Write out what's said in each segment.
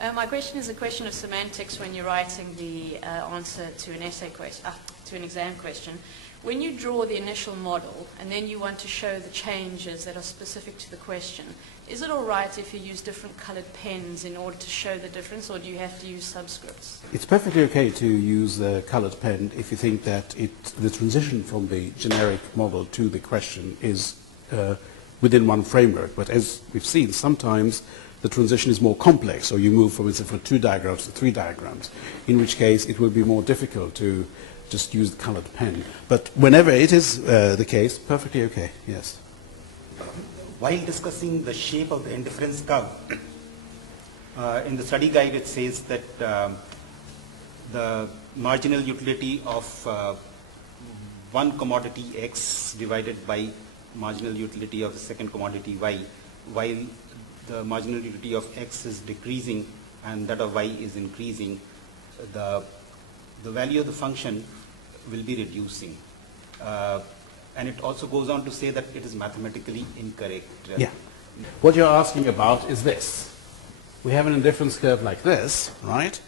My question is a question of semantics when you're writing the answer to an essay question, to an exam question. When you draw the initial model and then you want to show the changes that are specific to the question, is it all right if you use different colored pens in order to show the difference, or do you have to use subscripts? It's perfectly okay to use the colored pen if you think that the transition from the generic model to the question is within one framework. But as we've seen, sometimes the transition is more complex, or you move from 2 diagrams to 3 diagrams, in which case it will be more difficult to just use the colored pen. But whenever it is the case, perfectly okay, yes. While discussing the shape of the indifference curve, in the study guide it says that the marginal utility of one commodity X divided by marginal utility of the second commodity Y, while the marginal utility of X is decreasing and that of Y is increasing, the value of the function will be reducing. And it also goes on to say that it is mathematically incorrect. Yeah. What you're asking about is this. We have an indifference curve like this, right?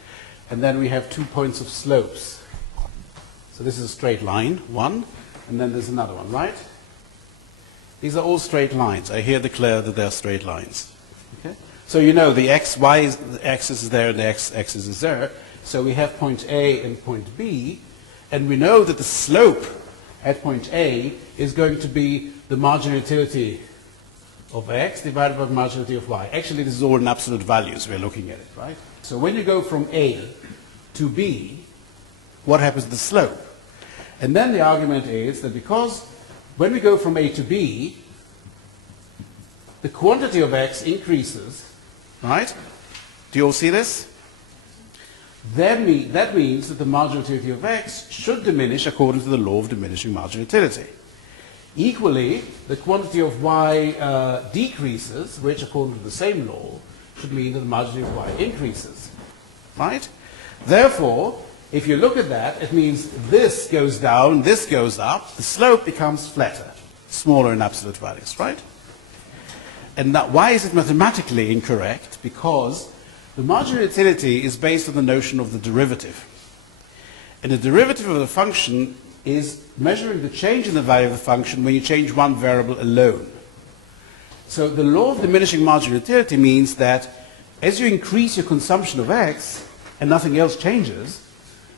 And then we have 2 points of slopes. So this is a straight line, one, and then there's another one, right? These are all straight lines. I here declare that they're straight lines. Okay? So you know the the axis is there and the x-axis is there. So we have point A and point B, and we know that the slope at point A is going to be the marginal utility of x divided by the marginal utility of y. Actually, this is all in absolute values. We're looking at it, right? So when you go from A to B, what happens to the slope? And then the argument is that because when we go from A to B, the quantity of x increases, right? Do you all see this? That means that the marginal utility of x should diminish according to the law of diminishing marginal utility. Equally, the quantity of y decreases, which according to the same law should mean that the marginal utility of y increases. Right? Therefore, if you look at that, it means this goes down, this goes up, the slope becomes flatter, smaller in absolute values, right? And that, why is it mathematically incorrect? Because the marginal utility is based on the notion of the derivative. And the derivative of the function is measuring the change in the value of the function when you change one variable alone. So the law of diminishing marginal utility means that as you increase your consumption of x and nothing else changes,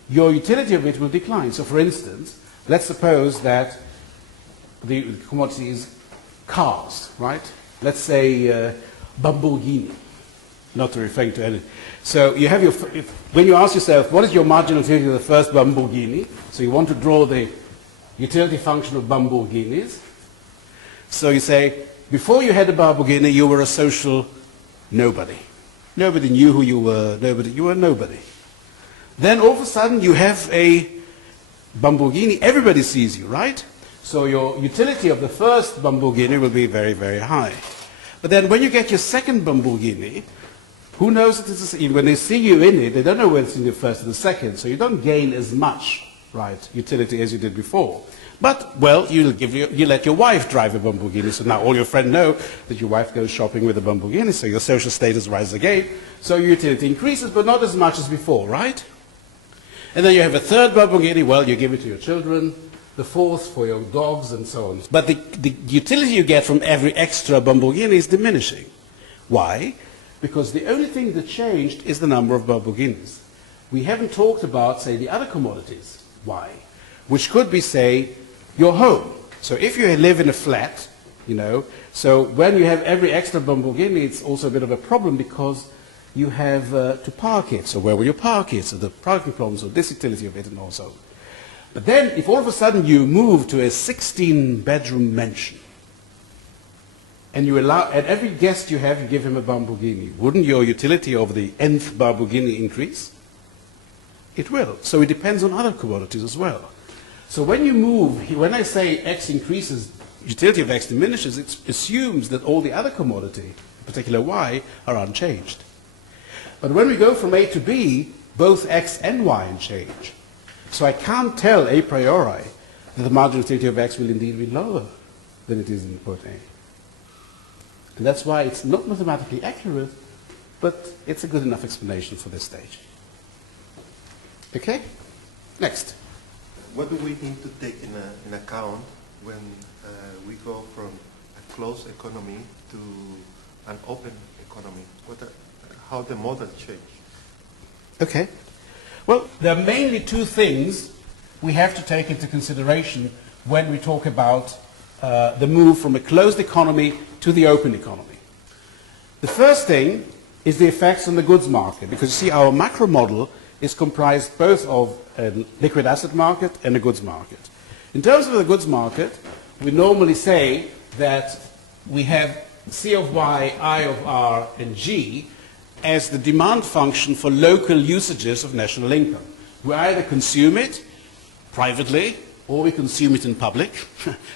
your utility of it will decline. So for instance, let's suppose that the commodity is cars, right? Let's say Lamborghini, not to refer to any. So you have your, when you ask yourself, what is your marginal utility of the first Lamborghini? So you want to draw the utility function of Lamborghinis. So you say, before you had a Lamborghini, you were a social nobody. Nobody knew who you were. You were nobody. Then all of a sudden you have a Lamborghini. Everybody sees you, right? So your utility of the first Lamborghini will be very, very high. But then when you get your second Lamborghini, who knows that this is, when they see you in it, they don't know whether it's in the first or the second, so you don't gain as much, right, utility as you did before. But, well, you let your wife drive a Lamborghini, so now all your friends know that your wife goes shopping with a Lamborghini, so your social status rises again, so your utility increases, but not as much as before, right? And then you have a third Lamborghini, well, you give it to your children, the fourth for your dogs, and so on. But the utility you get from every extra Lamborghini is diminishing. Why? Because the only thing that changed is the number of Lamborghinis. We haven't talked about, say, the other commodities. Why? Which could be, say, your home. So if you live in a flat, you know, so when you have every extra Lamborghini, it's also a bit of a problem because you have to park it. So where will you park it? So the parking problems, or this utility of it, and also. But then, if all of a sudden you move to a 16-bedroom mansion, and you allow, and every guest you have, you give him a Lamborghini, wouldn't your utility of the nth Lamborghini increase? It will. So it depends on other commodities as well. So when you move, when I say x increases, utility of x diminishes, it assumes that all the other commodity, in particular y, are unchanged. But when we go from A to B, both x and y change. So I can't tell a priori that the marginal utility of x will indeed be lower than it is in point A. And that's why it's not mathematically accurate, but it's a good enough explanation for this stage. Okay? Next. What do we need to take in account when we go from a closed economy to an open economy? How the model change? Okay. Well, there are mainly two things we have to take into consideration when we talk about the move from a closed economy to the open economy. The first thing is the effects on the goods market, because you see our macro model is comprised both of a liquid asset market and a goods market. In terms of the goods market, we normally say that we have C of y, I of r, and g as the demand function for local usages of national income. We either consume it privately or we consume it in public.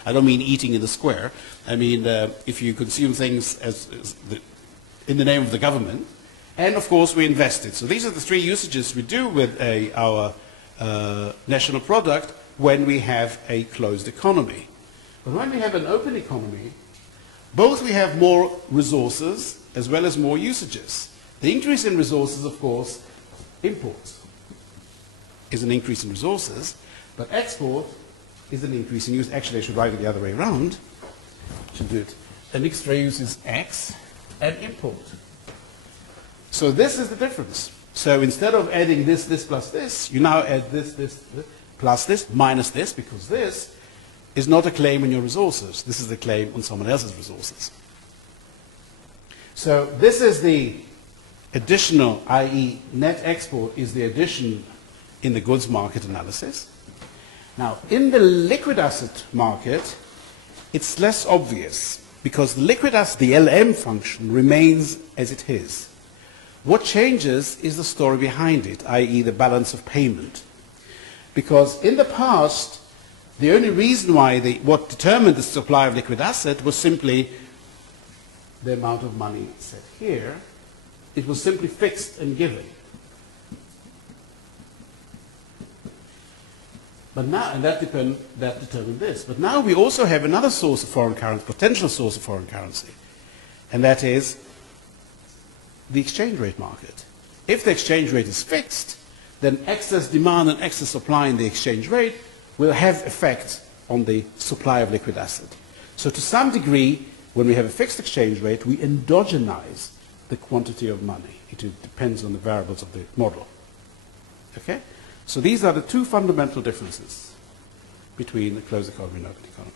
I don't mean eating in the square. I mean if you consume things in the name of the government. And of course we invest it. So these are the three usages we do with our national product when we have a closed economy. But when we have an open economy, both we have more resources as well as more usages. The increase in resources, of course, imports is an increase in resources, but export is an increase in use. Actually, I should write it the other way around. I should do it. An extra use is X and import. So this is the difference. So instead of adding this plus this, you now add this plus this minus this, because this is not a claim on your resources. This is a claim on someone else's resources. So this is the additional, i.e. net export is the addition in the goods market analysis. Now, in the liquid asset market, it's less obvious because the liquid asset, the LM function, remains as it is. What changes is the story behind it, i.e. the balance of payment. Because in the past, the only reason why what determined the supply of liquid asset was simply the amount of money set here. It was simply fixed and given. But now, and that determined this. But now we also have another source of foreign currency, potential source of foreign currency, and that is the exchange rate market. If the exchange rate is fixed, then excess demand and excess supply in the exchange rate will have effect on the supply of liquid asset. So to some degree, when we have a fixed exchange rate, we endogenize the quantity of money. It depends on the variables of the model. Okay? So these are the two fundamental differences between a closed economy and open economy.